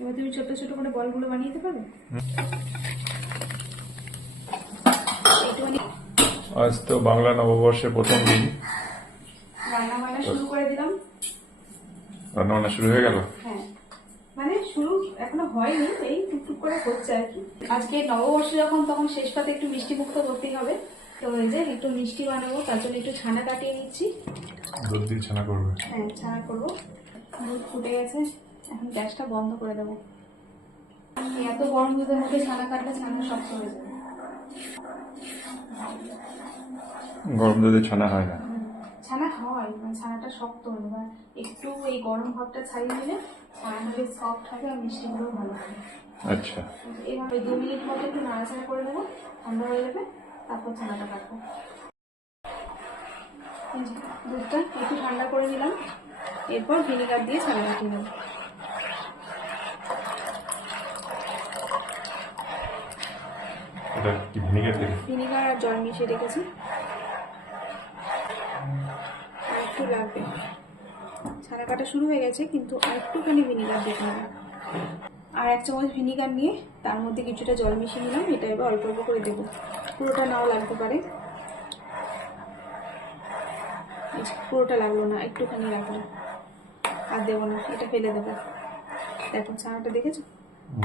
এবার তুমি ছোট ছোট করে বলগুলো বানিয়ে দিতে পারবে? আজ তো বাংলা নববর্ষের প্রথম দিন। রান্না বান্না শুরু করে দিলাম। রান্নাবান্না শুরু হয়ে গেল? হ্যাঁ। মানে শুরু এখনও হয়নি এই টুকটুক করে হচ্ছে আর কি। আজকে নববর্ষ যখন তখন শেষ পাতে একটু মিষ্টি মুক্ত করতেই হবে। তো এই যে একটু মিষ্টি বানাবো তার জন্য একটু ছানা কাটিয়ে নিচ্ছি। দুধ দিয়ে ছানা করবে। হ্যাঁ ছানা করব। দুধ ফুটে গেছে। এখন গ্যাসটা বন্ধ করে দেবো। এত গরম দুধের মধ্যে ছানা কাটলে ছানা শক্ত হয়ে যাবে গরম দুধে ছানা হয় না। ছানা হয় মানে ছানাটা শক্ত যাবে একটু এই গরম ভাবটা ছাড়িয়ে দিলে ছানাটা সফট হবে আর মিষ্টিগুলো ভালো হবে আচ্ছা। এবার ওই দু মিনিট মতো একটু নাড়াচাড়া করে দেবো ঠান্ডা হয়ে যাবে তারপর ছানাটা কাটবো। দুধটা একটু ঠান্ডা করে নিলাম এরপর ভিনেগার দিয়ে ছানা কাটিয়ে নেব। এটা কি ভিনেগার দেবে ভিনেগার আর জল মিশিয়ে রেখেছি। আর একটু লাগবে। ছানা কাটা শুরু হয়ে গেছে, কিন্তু আর একটুখানি ভিনেগার দিতে হবে। আর এক চামচ ভিনেগার নিয়ে তার মধ্যে কিছুটা জল মিশিয়ে নিলাম, এটা এবার অল্প অল্প করে দেবো। পুরোটা নাও লাগতে পারে। পুরোটা লাগল না, একটুখানি লাগল। আর দেবো না, এটা ফেলে দেবো। দেখো, ছানাটা দেখেছ?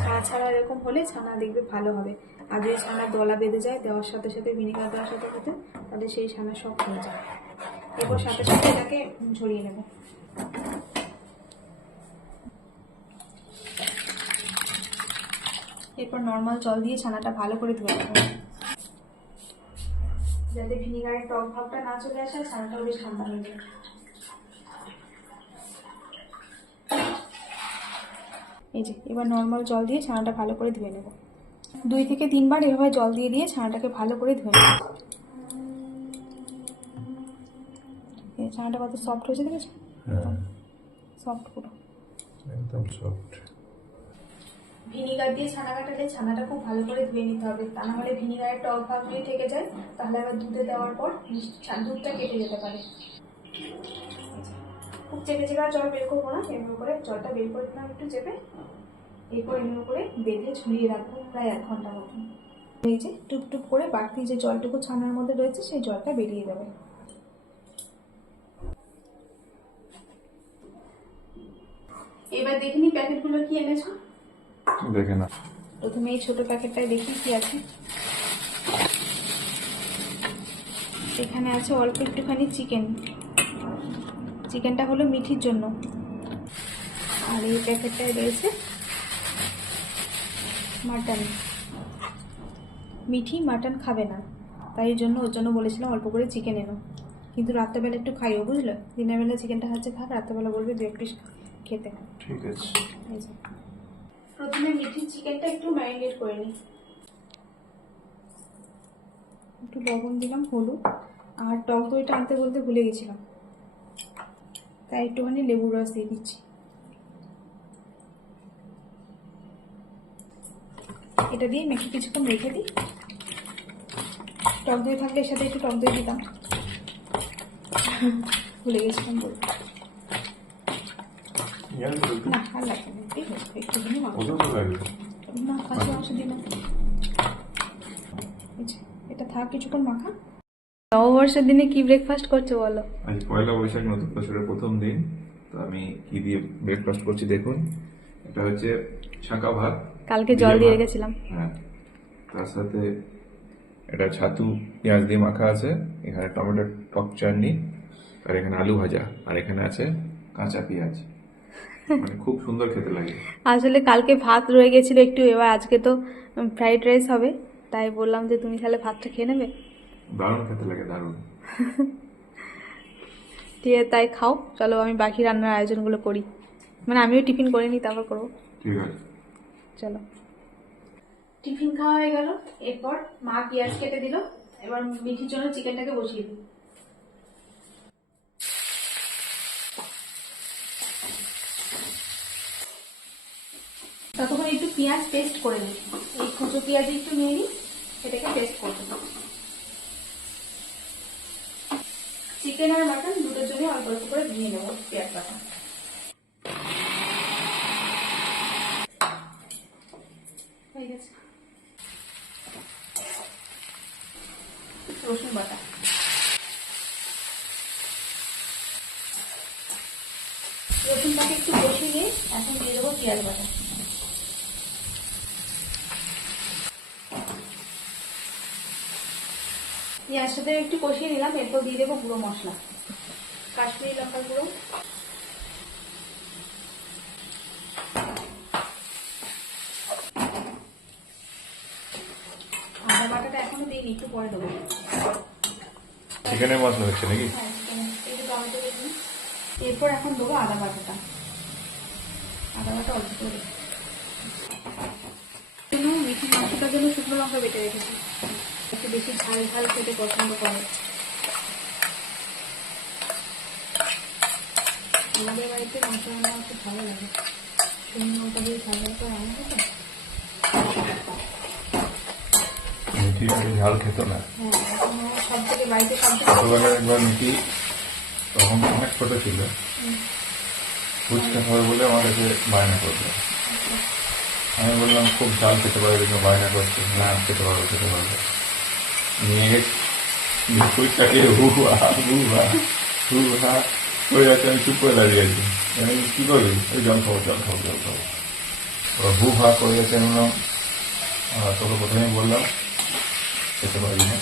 ছানা ছাড়া এরকম হলে ছানা দেখবে ভালো হবে। আর যদি ছানা দলা বেঁধে যায় দেওয়ার সাথে সাথে ভিনেগার দেওয়ার সাথে সাথে তাহলে সেই ছানা সব হয়ে যায়। এরপর সাথে সাথে এটাকে ঝরিয়ে নেব। এরপর নর্মাল জল দিয়ে ছানাটা ভালো করে ধুয়ে নেব। যাতে ভিনেগারের টক ভাবটা না চলে আসে ছানাটাও বেশ ঠান্ডা হয়ে যায়। এই যে এবার নর্মাল জল দিয়ে ছানাটা ভালো করে ধুয়ে নেব। দুই থেকে তিনবার এভাবে জল দিয়ে দিয়ে ছানাটাকে ভালো করে ধুয়ে নেব। এই ছানাটা কত সফট হয়েছে দেখেছ? হ্যাঁ। সফট পুরো। একদম সফট ভিনিগার দিয়ে ছানা কাটালে ছানাটা খুব ভালো করে ধুয়ে নিতে হবে। তা না হলে ভিনিগারের টক ভাব যদি থেকে যায়। তাহলে আবার দুধে দেওয়ার পর দুধটা কেটে যেতে পারে। খুব চেপে চেপে আর জল বের করব না এমনি করে জলটা বের করে দিলাম একটু চেপে। এরপর এমনি করে বেঁধে ঝুলিয়ে রাখব প্রায় এক ঘণ্টা মতন এই যে টুকটুক করে বাড়তি যে জলটুকু ছানার মধ্যে রয়েছে সেই জলটা বেরিয়ে যাবে। এবার দেখিনি প্যাকেটগুলো কি এনেছো? দেখে না প্রথমে এই ছোট প্যাকেটটায় দেখি কি আছে। এখানে আছে অল্প একটুখানি চিকেন। চিকেনটা হলো মিঠির জন্য। আর এই প্যাকেটটায় রয়েছে মাটন। মিঠি মাটন খাবে না। তাই জন্য ওর জন্য বলেছিলাম অল্প করে চিকেন এনো। কিন্তু রাত্রেবেলা একটু খাইও বুঝলো? দিনের বেলা চিকেনটা হচ্ছে খাক রাত্রেবেলা বলবে দু এক পিস খেতে। ঠিক আছে। প্রথমে মিঠির চিকেনটা একটু ম্যারিনেট করে নিই। একটু লবণ দিলাম হলুদ। আর টক দইটা আনতে বলতে ভুলে গেছিলাম। তাই একটুখানি লেবুর রস দিয়ে দিচ্ছি। এটা দিয়ে মেখে কিছুক্ষণ রেখে দিই। টক দই থাকলে এর সাথে একটু টক দই দিতাম। ভুলে গেছিলাম বলতে। না আর লাগবে না একটুখানি না কাঁচা মাংস দিলাম। এটা থাক কিছুক্ষণ মাখা। নববর্ষের দিনে কি ব্রেকফাস্ট করছ বলো? আজ পয়লা বৈশাখ নতুন বছরের প্রথম দিন। তো আমি কি দিয়ে ব্রেকফাস্ট করছি দেখুন। এটা হচ্ছে ছাঁকা ভাত। কালকে জল দিয়ে। রেখেছিলাম। হ্যাঁ। তার সাথে এটা ছাতু পেঁয়াজ দিয়ে মাখা আছে। এখানে টমেটো টক চাটনি আর এখানে আলু ভাজা। আর এখানে আছে কাঁচা পেঁয়াজ। মানে খুব সুন্দর খেতে লাগে। আসলে কালকে ভাত রয়ে গেছিল একটু এবার আজকে তো ফ্রাইড রাইস হবে। তাই বললাম যে তুমি তাহলে ভাতটা খেয়ে নেবে? দারুণ খেতে লাগে দারুণ। দিয়ে তাই খাও। চলো আমি বাকি রান্নার আয়োজনগুলো করি। মানে আমিও টিফিন করে নিই তারপর করব। ঠিক আছে। চলো। টিফিন খাওয়া হয়ে গেল। এরপর মা পেঁয়াজ কেটে দিল। এবার মিঠির জন্য চিকেনটাকে বসিয়ে দিই। ততক্ষণ একটু পেঁয়াজ পেস্ট করে নিই। এই কুচো পেঁয়াজ একটু নিয়ে নিই এটাকে পেস্ট করতে চিকেন আর মাটন দুটোর জন্য অল্প অল্প করে দিয়ে নেব রসুন বাটা। হয়ে গেছে। রসুন বাটা। রসুনটাকে একটু বসিয়ে এখন দিয়ে দেবো পেঁয়াজ বাটা। পেঁয়াজ সাথে একটু কষিয়ে নিলাম এরপর দিয়ে দেবো গুঁড়ো মশলা। কাশ্মীরি লঙ্কার গুঁড়ো। আদা বাটাটা এখনও দিইনি একটু পরে দেবো। চিকেনের মশলা হচ্ছে নাকি? হ্যাঁ। এরপর এখন দেবো আদা বাটাটা। আদা বাটা অল্প করে। মিঠি মাংসটার জন্য শুকনো লঙ্কা বেটে রেখেছি। বেশি ঝাল ঝাল খেতে পছন্দ করে। আমাদের বাড়িতে মাংস রান্না খুব ভালো লাগে। দিয়ে ঝাল ঝাল করে রান্না করতে আমি ঝাল খেত না। হ্যাঁ সব থেকে বাড়িতে সব থেকে একবার মিঠি তখন অনেক ছোট ছিল। ফুচকা খাবে বলে আমার কাছে বায়না করল আমি বললাম খুব ঝাল খেতে পারবে বায়না করছে। না খেতে পারব খেতে পারব। নিয়ে গেছি দিয়ে ফুচকা খেয়ে হু হা হু হা হু হা হয়ে যাচ্ছে আমি চুপ করে দাঁড়িয়ে আছি আমি কি করবি ওই জল খাব জল খাব জল খাব ওরা হু হা করে গেছে আমি বললাম তোকে প্রথমেই বললাম খেতে পারবি না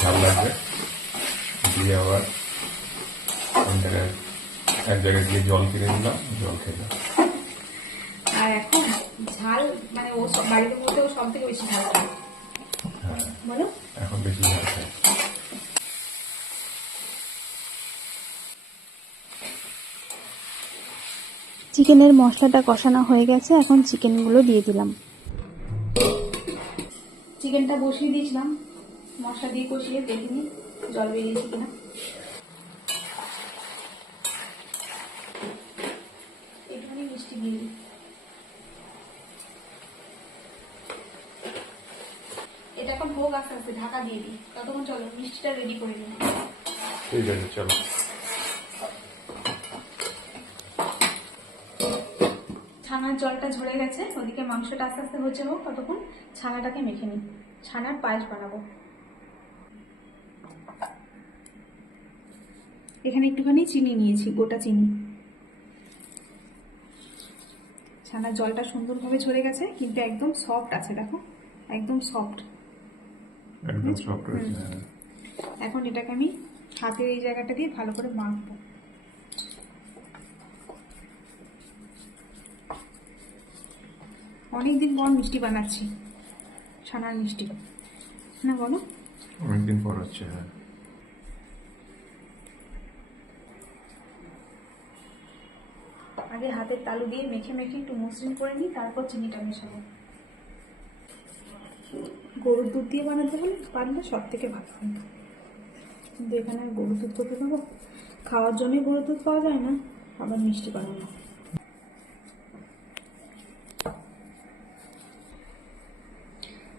ঝাল লাগবে দিয়ে আবার এক জায়গায় এক জায়গায় গিয়ে জল কিনে দিলাম জল খেলাম আর এখন ঝাল মানে ও সব বাড়িতে ও সব থেকে বেশি ঝাল খায়। বলো। এখন বেশি ঝাল খাই চিকেনের মশলাটা কষানো হয়ে গেছে এখন চিকেনগুলো দিয়ে দিলাম। চিকেনটা বসিয়ে দিয়েছিলাম। মশলা দিয়ে কষিয়ে দেখিনি জল বেরিয়েছে কিনা। একটুখানি মিষ্টি দিয়ে দিই এটা এখন হোক আস্তে আস্তে ঢাকা দিয়ে দিই। ততক্ষণ চলো মিষ্টিটা রেডি করে দিই ঠিক আছে চলো। ছানার জলটা ঝরে গেছে ওদিকে মাংসটা আস্তে আস্তে হচ্ছে হোক ততক্ষণ ছানাটাকে মেখে নিই। ছানার পায়েস বানাবো। এখানে একটুখানি চিনি নিয়েছি গোটা চিনি। ছানার জলটা সুন্দরভাবে ঝরে গেছে কিন্তু একদম সফট আছে দেখো। একদম সফট একদম সফট রয়েছে হ্যাঁ। এখন এটাকে আমি হাতের এই জায়গাটা দিয়ে ভালো করে মাখবো। অনেকদিন পর মিষ্টি বানাচ্ছি ছানার মিষ্টি। না বলো? অনেকদিন পর হচ্ছে হ্যাঁ। আগে হাতের তালু দিয়ে মেখে মেখে একটু মসৃণ করে নিই তারপর চিনিটা মেশাবো। গরুর দুধ দিয়ে বানাতে হলে পারলে সব থেকে ভালো হয় কিন্তু এখানে আর গরুর দুধ করতে দেবো খাওয়ার জন্যই গরুর দুধ পাওয়া যায় না, আবার মিষ্টি বানানো।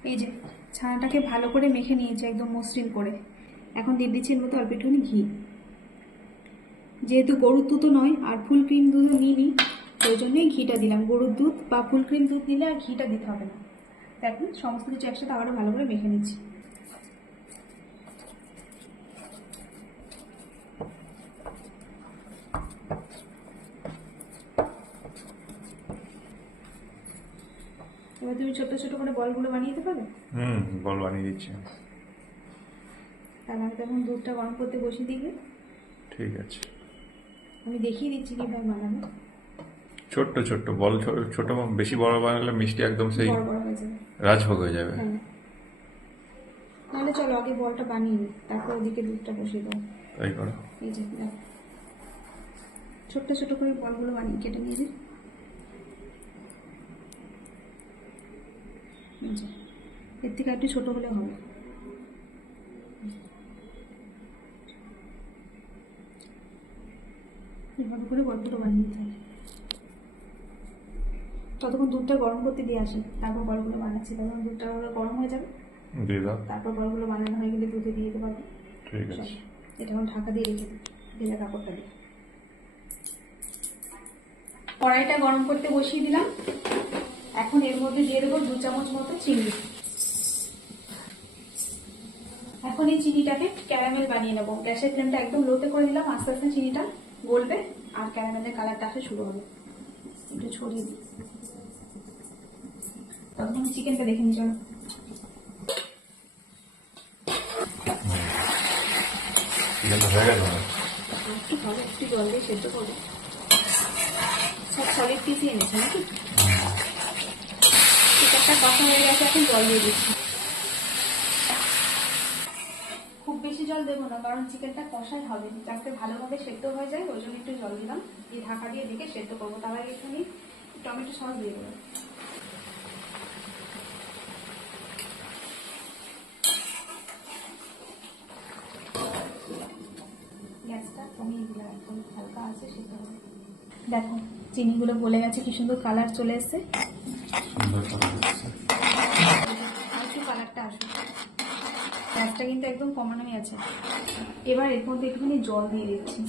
এই যে, ছানাটাকে ভালো করে মেখে নিয়েছে, একদম মসৃণ করে। এখন দিয়ে দিচ্ছি এর মধ্যে অল্প একটুখানি ঘি। যেহেতু গরুর দুধও নয়, আর ফুল ক্রিম দুধও নিইনি, ওই জন্যই ঘিটা দিলাম। গরুর দুধ বা ফুল ক্রিম দুধ নিলে আর ঘিটা দিতে হবে না। দেখুন সমস্ত কিছু একসাথে আবারও ভালো করে মেখে নিচ্ছি। এবার তুমি ছোট ছোট করে বলগুলো বানিয়ে দিতে পারবে? হুম বল বানিয়ে দিচ্ছি। তাহলে আমি তখন দুধটা গরম করতে বসিয়ে দিবে ঠিক আছে। আমি দেখিয়ে দিচ্ছি কীভাবে বানাবো। ছোট্ট ছোট্ট বল ছোট বেশি বড় বানালে মিষ্টি একদম সেই হয়ে যাবে রাজভোগ হয়ে যাবে। হ্যাঁ। তাহলে চলো আগে বলটা বানিয়ে নিই তারপর ওদিকে দুধটা বসিয়ে দেবো তাই করো। এই যে দেখো ছোট্ট ছোট করে বলগুলো বানিয়ে কেটে নিয়ে দিই। এর থেকে একটু ছোট হলে হবে। এভাবে করে বলগুলো বানিয়ে নিতে হবে। ততক্ষণ দুধটা গরম করতে দিয়ে আসি। তারপর বলগুলো বানাচ্ছি। তখন দুধটা ওরা গরম হয়ে যাবে। দিয়ে দাও। তারপর বলগুলো বানানো হয়ে গেলে দুধে দিয়ে দিতে পারব ঠিক আছে। এটা এখন ঢাকা দিয়ে রেখে দিই। ভেজা কাপড়টা দিয়ে। কড়াইটা গরম করতে বসিয়ে দিলাম। এখন এর মধ্যে দিয়ে দেবো দু চামচ মতো চিনি। এখন এখন এই চিনিটাকে ক্যারামেল বানিয়ে নেব। গ্যাসের ফ্লেমটা একদম লোতে করে দিলাম। আস্তে আস্তে চিনিটা গলবে আর ক্যারামেলের কালারটা আসা শুরু হবে। একটু ছড়িয়ে দিই। তখন চিকেনটা দেখে নিই চলো চিকেনটা হয়ে একটু একটু জল দিয়ে সেদ্ধ করব সব সলিড পিসই এনেছে নাকি? চিকেনটা কষা হয়ে গেছে এখন জল দিয়ে দিচ্ছি খুব বেশি জল দেবো না, কারণ চিকেনটা কষাই হবে যাতে ভালোভাবে সেদ্ধ হয়ে যায়, ওই জন্য একটু জল দিলাম, দিয়ে ঢাকা দিয়ে ঢেকে সেদ্ধ করব। তার আগে একটুখানি টমেটো সস দিয়ে দেবো। গ্যাসটা হালকা আছে দেখো, চিনিগুলো গলে গেছে, কি সুন্দর কালার চলে এসছে দিচ্ছে। আর একটু কালারটা আসবে গ্যাসটা কিন্তু একদম কমানোই আছে। এবার এর মধ্যে একটুখানি জল দিয়ে দিচ্ছি।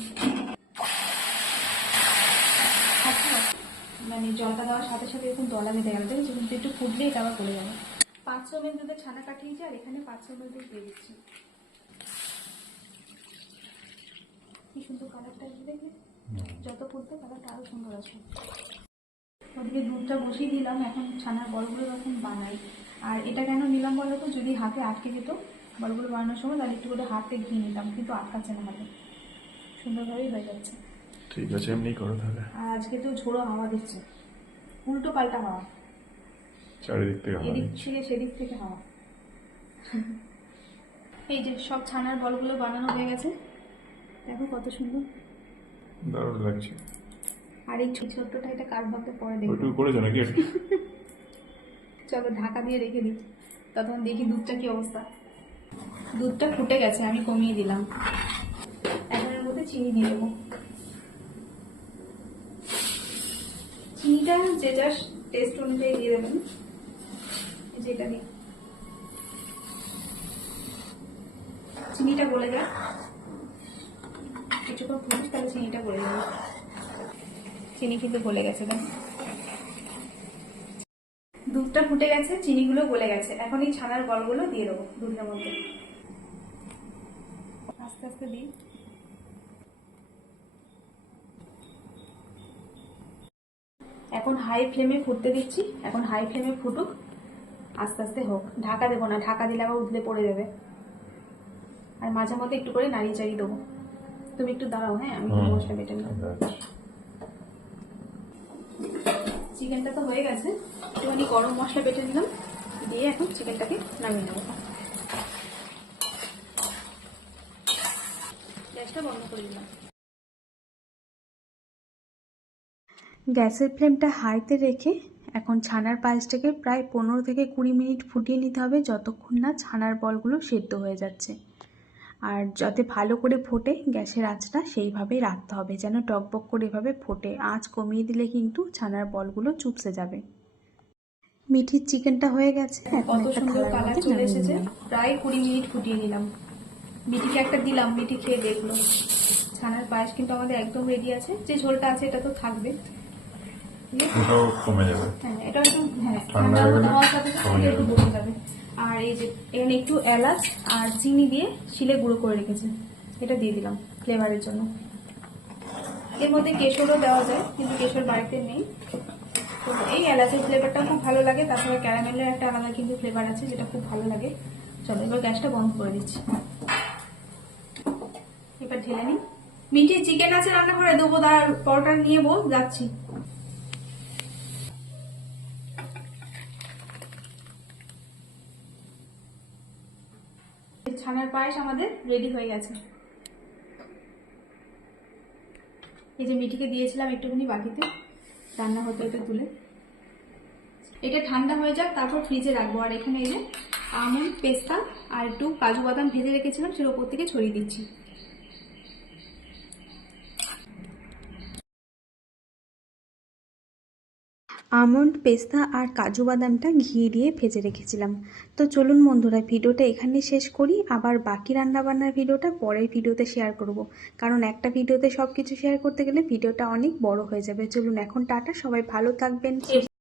মানে জলটা দেওয়ার সাথে সাথে এরকম দলা বেঁধে গেল দেখেছ কিন্তু একটু ফুটলে এটা আবার পড়ে যাবে পাঁচশো এমএল দুধের ছানা কাটিয়েছি আর এখানে পাঁচশো এমএল দুধ দিয়ে দিচ্ছি। কি সুন্দর কালারটা দেখবে যত ফুটবে কালারটা আরও সুন্দর আসবে। ওদিকে দুধটা বসিয়ে দিলাম এখন ছানার বলগুলো যখন বানাই। আর এটা কেন নিলাম বলো তো? যদি হাতে আটকে যেত বলগুলো বানানোর সময় তাহলে একটু করে হাতে ঘি নিতাম কিন্তু আটকাচ্ছে না হাতে সুন্দরভাবেই হয়ে যাচ্ছে। ঠিক আছে এমনি করো তাহলে। আর আজকে তো ঝোড়ো হাওয়া দিচ্ছে। উল্টো পাল্টা হাওয়া। চারিদিক থেকে হাওয়া এদিক। থেকে সেদিক থেকে হাওয়া। এই যে সব ছানার বলগুলো বানানো হয়ে গেছে। দেখো কত সুন্দর। দারুণ লাগছে। আর এই ছোট ছোট্টটা এটা কার ভাবতে পরে দেখব। ওইটুকু করেছ নাকি? একটু চলো ঢাকা দিয়ে রেখে দিই। তখন দেখি দুধটা কি অবস্থা। দুধটা ফুটে গেছে, আমি কমিয়ে দিলাম। এখন এর মধ্যে চিনি দিয়ে দেবো। চিনিটা যে যার টেস্ট অনুযায়ী দিয়ে দেবেন। যে এটা দিই চিনিটা গলে যায় কিছুক্ষণ ফুটুক, তাহলে চিনিটা গলে যাবে। চিনি কিন্তু গলে গেছে দেখ দুধটা ফুটে গেছে, চিনিগুলো গলে গেছে। এখন এই ছানার বলগুলো দিয়ে দেবো দুধের মধ্যে। আস্তে আস্তে দিই। এখন হাই ফ্লেমে ফুটতে দিচ্ছি। এখন হাই ফ্লেমে ফুটুক। আস্তে আস্তে হোক। ঢাকা দেবো না। ঢাকা দিলে আবার উঠলে পড়ে যাবে। আর মাঝে মধ্যে একটু করে নাড়িয়ে চাড়িয়ে দেবো। তুমি একটু দাঁড়াও হ্যাঁ? আমি মশলা বেটে নেব চিকেনটা তো হয়ে গেছে। একটুখানি গরম মশলা বেটে নিলাম। দিয়ে এখন চিকেনটাকে নামিয়ে নেব। গ্যাসটা বন্ধ করে দিলাম। গ্যাসের ফ্লেমটা হাইতে রেখে এখন ছানার পায়েসটাকে প্রায় পনেরো থেকে কুড়ি মিনিট ফুটিয়ে নিতে হবে যতক্ষণ না ছানার বলগুলো সেদ্ধ হয়ে যাচ্ছে। আর যাতে ভালো করে ফোটে গ্যাসের আঁচটা সেইভাবেই রাখতে হবে যেন টকবক করে এভাবে ফোটে। আঁচ কমিয়ে দিলে কিন্তু ছানার বলগুলো চুপসে যাবে। মিঠির চিকেনটা হয়ে গেছে। এখন একটা থালার মধ্যে নামিয়ে এসেছে। নিলাম। প্রায় কুড়ি মিনিট ফুটিয়ে নিলাম। মিটিকে একটা দিলাম মিটি খেয়ে দেখল। ছানার পায়েস কিন্তু আমাদের একদম রেডি আছে। যে ঝোলটা আছে এটা তো থাকবে? কমে যাবে। হ্যাঁ এটা একটু হ্যাঁ ঠান্ডা ঠান্ডা গেলে হওয়ার সাথে সাথে একটু বসে যাবে। আর এই যে এখানে একটু এলাচ আর চিনি দিয়ে শিলে গুঁড়ো করে রেখেছি। এটা দিয়ে দিলাম ফ্লেভারের জন্য। এর মধ্যে কেশরও দেওয়া যায় কিন্তু কেশর বাড়িতে নেই। তো এই এলাচের ফ্লেভারটা খুব ভালো লাগে। তাছাড়া ক্যারামেলের একটা আলাদা কিন্তু ফ্লেভার আছে যেটা খুব ভালো লাগে। চলো এবার গ্যাসটা বন্ধ করে দিচ্ছি। এবার ঢেলে নিই। মিঠি চিকেন আছে রান্না করে দেবো তার পরোটা নিয়ে বল, যাচ্ছি। ছানার পায়েস আমাদের রেডি হয়ে গেছে। এই যে মিঠিকে দিয়েছিলাম একটুখানি বাটিতে, রান্না হতে হতে তুলে। এটা ঠান্ডা হয়ে যাক, তারপর ফ্রিজে রাখব। আর এখানে এই যে আমন্ড পেস্তা আর একটু কাজু বাদাম ভেজে রেখেছিলাম সের ওপর থেকে ছড়িয়ে দিচ্ছি। আমন্ড, পেস্তা আর কাজু বাদামটা ঘি দিয়ে ভেজে রেখেছিলাম। তো চলুন বন্ধুরা, ভিডিওটা এখানে শেষ করি। আবার বাকি রান্নাবান্নার ভিডিওটা পরের ভিডিওতে শেয়ার করব। কারণ একটা ভিডিওতে সব কিছু শেয়ার করতে গেলে ভিডিওটা অনেক বড় হয়ে যাবে। চলুন এখন টাটা, সবাই ভালো থাকবেন